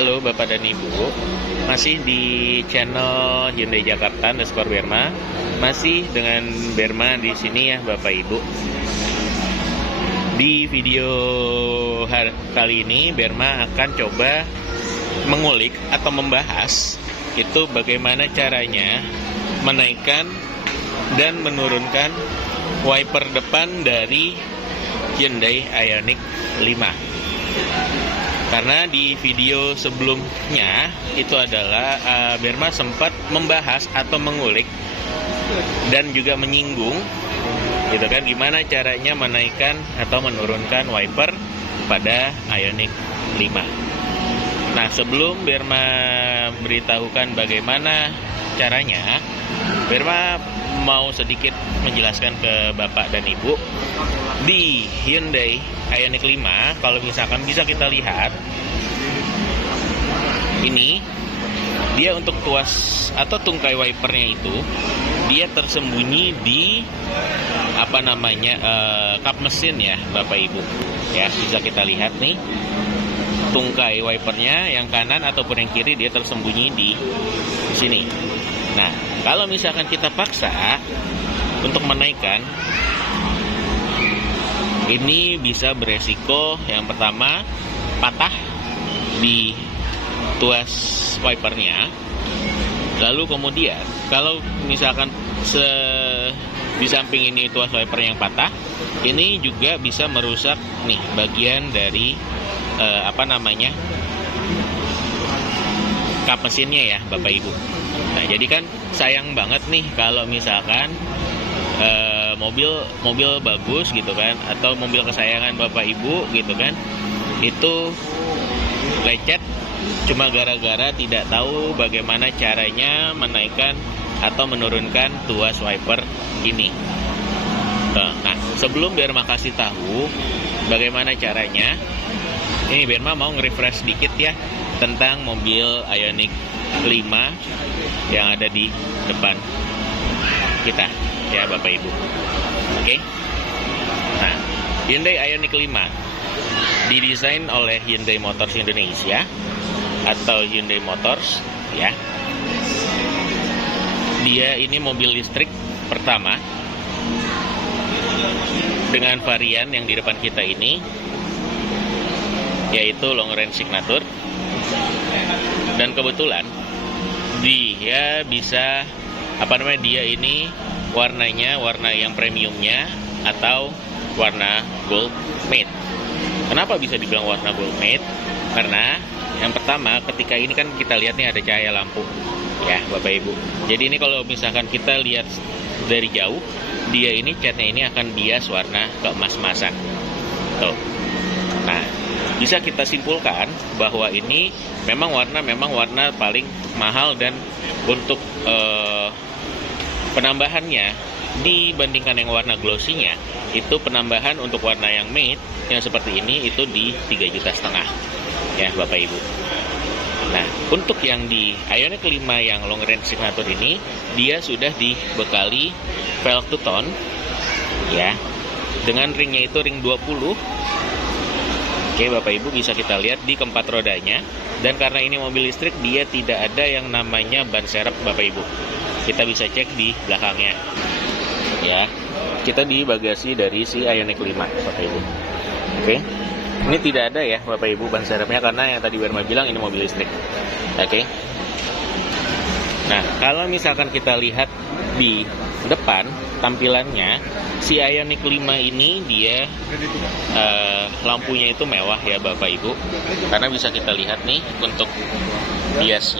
halo Bapak dan Ibu. Masih di channel Hyundai Jakarta underscore Berma. Masih dengan Berma di sini ya Bapak Ibu. Di video kali ini Berma akan coba mengulik atau membahas itu bagaimana caranya menaikkan dan menurunkan wiper depan dari Hyundai Ioniq 5. Karena di video sebelumnya itu adalah Berma sempat membahas atau mengulik dan juga menyinggung gitu kan, gimana caranya menaikkan atau menurunkan wiper pada Ioniq 5. Nah, sebelum Berma beritahukan bagaimana caranya, Berma mau sedikit menjelaskan ke Bapak dan Ibu. Di Hyundai Ioniq 5, kalau misalkan bisa kita lihat, ini dia untuk tuas atau tungkai wipernya itu dia tersembunyi di kap mesin ya Bapak Ibu. Ya, bisa kita lihat nih tungkai wipernya yang kanan ataupun yang kiri dia tersembunyi di sini. Nah, kalau misalkan kita paksa untuk menaikkan, ini bisa beresiko yang pertama patah di tuas wipernya. Lalu kemudian kalau misalkan di samping ini tuas wiper yang patah, ini juga bisa merusak nih bagian dari kap mesinnya ya Bapak Ibu. Nah, jadi kan sayang banget nih kalau misalkan mobil bagus gitu kan, atau mobil kesayangan Bapak Ibu gitu kan, itu lecet cuma gara-gara tidak tahu bagaimana caranya menaikkan atau menurunkan tuas wiper ini. Nah, sebelum Berma kasih tahu bagaimana caranya, ini Berma mau nge-refresh sedikit ya tentang mobil Ioniq 5 yang ada di depan kita ya Bapak Ibu. Oke. Nah, Hyundai Ioniq 5 didesain oleh Hyundai Motors Indonesia atau Hyundai Motors ya. Dia ini mobil listrik pertama dengan varian yang di depan kita ini, yaitu long range signature. Dan kebetulan dia bisa dia ini warnanya warna yang premiumnya atau warna gold matte. Kenapa bisa dibilang warna gold matte? Karena yang pertama, ketika ini kan kita lihat nih ada cahaya lampu ya Bapak Ibu. Jadi ini kalau misalkan kita lihat dari jauh, dia ini catnya ini akan bias warna keemas-emasan. Tuh. Nah, bisa kita simpulkan bahwa ini memang warna paling mahal, dan untuk penambahannya dibandingkan yang warna glossy-nya, itu penambahan untuk warna yang matte yang seperti ini itu di 3,5 juta ya Bapak Ibu. Nah, untuk yang di Ioniq 5 yang long range signature ini, dia sudah dibekali velg two tone ya, dengan ringnya itu ring 20. Oke Bapak Ibu, bisa kita lihat di keempat rodanya. Dan karena ini mobil listrik, dia tidak ada yang namanya ban serep Bapak Ibu. Kita bisa cek di belakangnya ya. Kita di bagasi dari si Ioniq 5 Bapak Ibu. Oke. Ini tidak ada ya Bapak Ibu ban serepnya, karena yang tadi Berma bilang ini mobil listrik. Oke. Nah, kalau misalkan kita lihat di depan tampilannya, si Ioniq 5 ini dia lampunya itu mewah ya Bapak Ibu. Karena bisa kita lihat nih untuk bias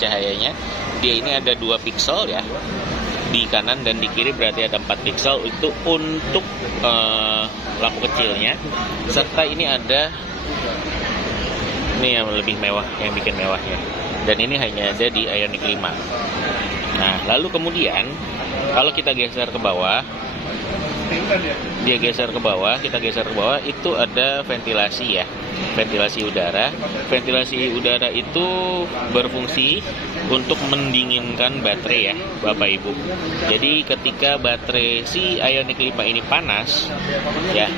cahayanya, dia ini ada 2 pixel ya di kanan dan di kiri, berarti ada 4 pixel itu untuk lampu kecilnya. Serta ini ada yang lebih mewah, yang bikin mewahnya, dan ini hanya ada di Ioniq 5. Nah, lalu kemudian kalau kita geser ke bawah, kita geser ke bawah, itu ada ventilasi ya. ventilasi udara. Ventilasi udara itu berfungsi untuk mendinginkan baterai ya, Bapak Ibu. Jadi ketika baterai si Ioniq 5 ini panas, ya,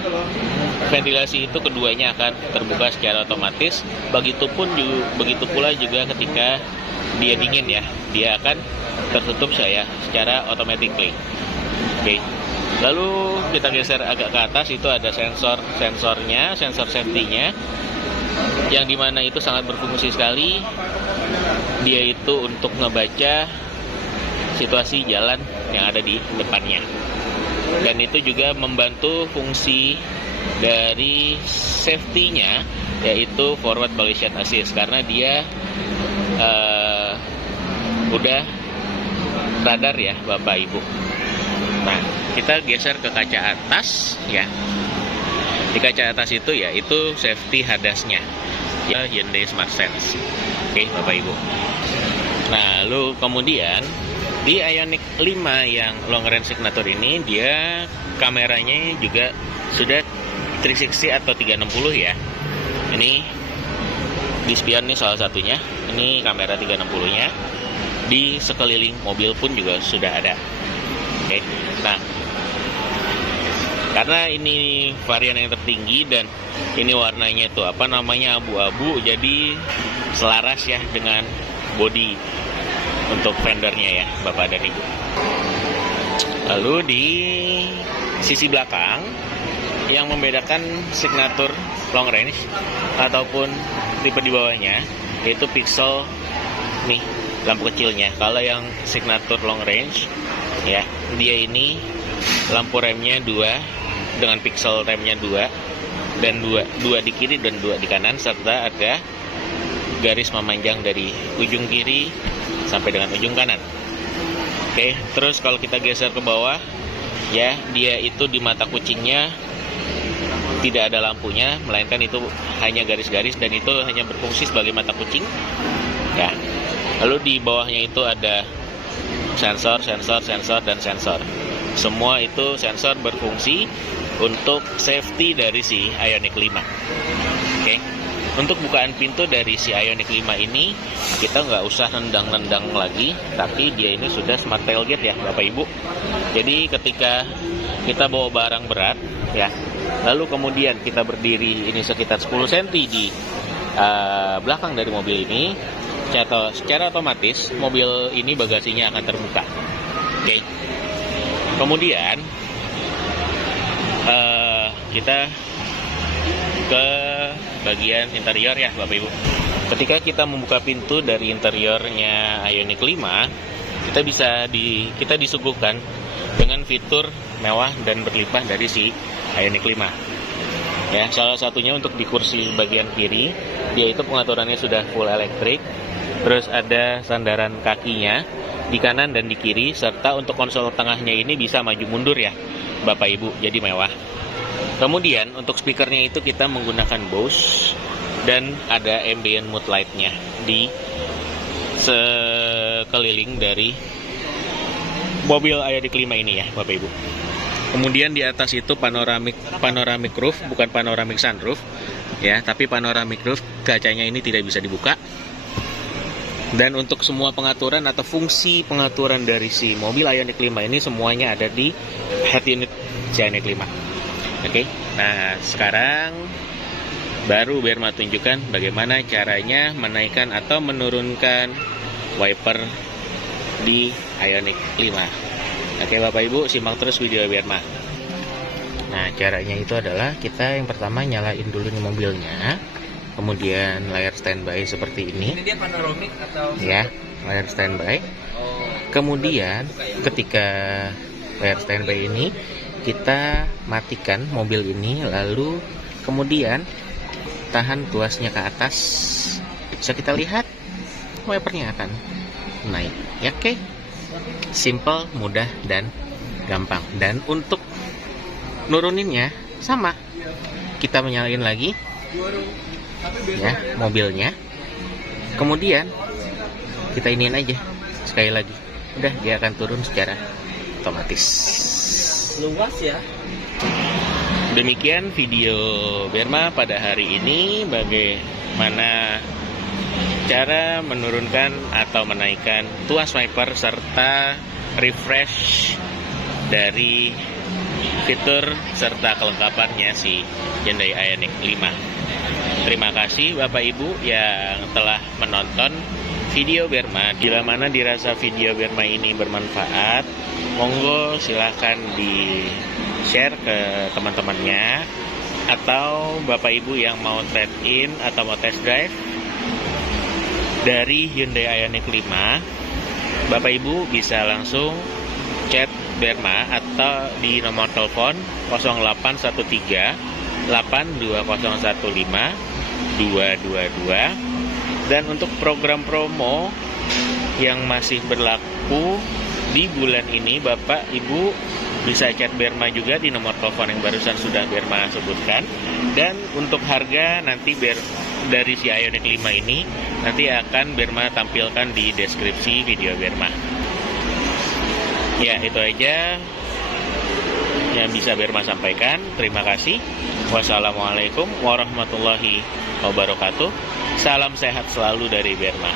ventilasi itu keduanya akan terbuka secara otomatis. Begitu pula juga ketika dia dingin ya, dia akan tertutup secara automatically. Oke. Lalu kita geser agak ke atas, itu ada sensor safety-nya, yang dimana itu sangat berfungsi sekali. Dia itu untuk ngebaca situasi jalan yang ada di depannya, dan itu juga membantu fungsi dari safety-nya, yaitu forward collision assist, karena dia udah radar ya, Bapak Ibu. Nah, kita geser ke kaca atas ya. Di kaca atas itu ya, itu safety hadasnya ya, Hyundai Smart Sense. Oke, Bapak Ibu. Nah, lalu kemudian di Ioniq 5 yang long range signature ini, dia kameranya juga sudah 360 atau 360 ya. Ini di spion nih salah satunya. Ini kamera 360-nya. Di sekeliling mobil pun juga sudah ada. Oke. Nah, karena ini varian yang tertinggi dan ini warnanya itu abu-abu, jadi selaras ya dengan body untuk fendernya ya, Bapak dan Ibu. Lalu di sisi belakang, yang membedakan signature long range ataupun tipe di bawahnya, yaitu pixel nih, lampu kecilnya. Kalau yang signature long range ya, dia ini lampu remnya 2 dengan pixel remnya 2 dan 2 di kiri dan 2 di kanan, serta ada garis memanjang dari ujung kiri sampai dengan ujung kanan. Oke, terus kalau kita geser ke bawah ya, dia itu di mata kucingnya tidak ada lampunya, melainkan itu hanya garis-garis, dan itu hanya berfungsi sebagai mata kucing ya. Lalu di bawahnya itu ada sensor, dan sensor. Semua itu sensor berfungsi untuk safety dari si Ioniq 5. Oke. Untuk bukaan pintu dari si Ioniq 5 ini, kita nggak usah nendang-nendang lagi, tapi dia ini sudah smart tailgate ya, Bapak Ibu. Jadi ketika kita bawa barang berat ya, lalu kemudian kita berdiri ini sekitar 10 cm di belakang dari mobil ini, secara otomatis mobil ini bagasinya akan terbuka. Oke. Kemudian kita ke bagian interior ya, Bapak Ibu. Ketika kita membuka pintu dari interiornya Ioniq 5, kita disuguhkan dengan fitur mewah dan berlimpah dari si Ioniq 5. Ya, salah satunya untuk di kursi bagian kiri, dia itu pengaturannya sudah full elektrik. Terus ada sandaran kakinya di kanan dan di kiri, serta untuk konsol tengahnya ini bisa maju mundur ya, Bapak Ibu, jadi mewah. Kemudian untuk speakernya itu kita menggunakan Bose, dan ada ambient mood light-nya di sekeliling dari mobil Ioniq 5 ini ya, Bapak Ibu. Kemudian di atas itu panoramic roof, bukan panoramic sunroof ya, tapi panoramic roof, kacanya ini tidak bisa dibuka. Dan untuk semua pengaturan atau fungsi pengaturan dari si mobil Ioniq 5 ini semuanya ada di head unit si Ioniq 5. Oke. Nah, sekarang baru Berma tunjukkan bagaimana caranya menaikkan atau menurunkan wiper di Ioniq 5. Oke, Bapak Ibu, simak terus video Berma. Nah, caranya itu adalah kita yang pertama nyalain dulu nih mobilnya. Kemudian layar standby seperti ini. Ini dia panoramik atau? Ya, layar standby. Kemudian ketika layar standby ini, kita matikan mobil ini, lalu kemudian tahan tuasnya ke atas. Bisa kita lihat wipernya akan naik. Ya, oke. Simple, mudah, dan gampang. Dan untuk nuruninnya sama. Kita menyalain lagi ya mobilnya, kemudian kita iniin aja sekali lagi, udah dia akan turun secara otomatis. Luas ya. Demikian video Berma pada hari ini, bagaimana cara menurunkan atau menaikkan tuas wiper serta refresh dari fitur serta kelengkapannya si Hyundai Ioniq 5. Terima kasih Bapak Ibu yang telah menonton video Berma. Bila mana dirasa video Berma ini bermanfaat, monggo silahkan di-share ke teman-temannya, atau Bapak Ibu yang mau trade-in atau mau test drive dari Hyundai Ioniq 5, Bapak Ibu bisa langsung chat Berma atau di nomor telepon 0813 82015 222. Dan untuk program promo yang masih berlaku di bulan ini, Bapak Ibu bisa chat Berma juga di nomor telepon yang barusan sudah Berma sebutkan. Dan untuk harga nanti dari si Ioniq 5 ini nanti akan Berma tampilkan di deskripsi video Berma. Ya, itu aja yang bisa Berma sampaikan. Terima kasih. Wassalamualaikum warahmatullahi wabarakatuh. Salam sehat selalu dari Berma.